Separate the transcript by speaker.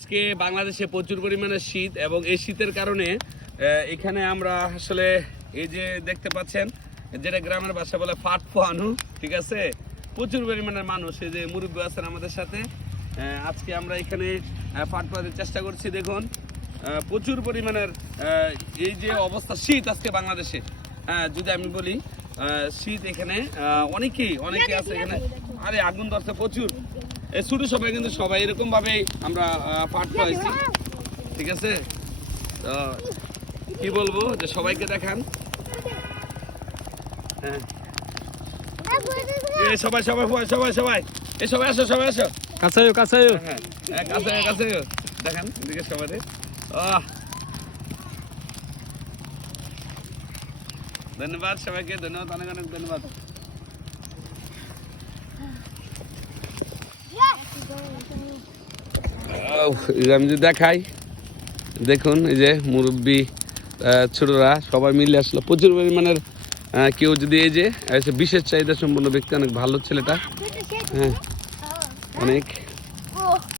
Speaker 1: আজকে বাংলাদেশে প্রচুর পরিমাণে শীত এবং এই শীতের কারণে এখানে আমরা আসলে এই যে দেখতে পাচ্ছেন, যেটা গ্রামের ভাষা বলে ফাট পোহানু ঠিক আছে? প্রচুর পরিমাণের মানুষ, এই যে মুরব্বী আছেন আমাদের সাথে। আজকে আমরা এখানে ফাট পোহাতে চেষ্টা করছি, দেখুন। প্রচুর পরিমাণের এই যে অবস্থা, শীত আজকে বাংলাদেশে। হ্যাঁ যদি আমি বলি শীত এখানে অনেকেই, অনেকে আছে এখানে। আরে, আগুন ধরছে প্রচুর। ছোট সবাই কিন্তু সবাই এরকম ভাবে আমরা পাঠ পাইছি ঠিক আছে? তো কি বলব? যে সবাইকে দেখান। হ্যাঁ। সবাই সবাই সবাই সবাই এ সবাই আসো সবাই আসো।
Speaker 2: কাছায়ও কাছায়ও
Speaker 1: হ্যাঁ হ্যাঁ, কাছে কাছে দেখান এদিকে সবাই আহ। ধন্যবাদ সবাইকে ধন্যবাদ অনেক অনেক ধন্যবাদ আহ, এই যে আমি যদি দেখাই, দেখুন, এই যে মুরব্বী ছোটরা সবাই মিলে আসলো। প্রচুর পরিমাণের কেউ যদি এই যে বিশেষ চাহিদা সম্পন্ন ব্যক্তি, অনেক ভালো ছেলেটা। হ্যাঁ অনেক।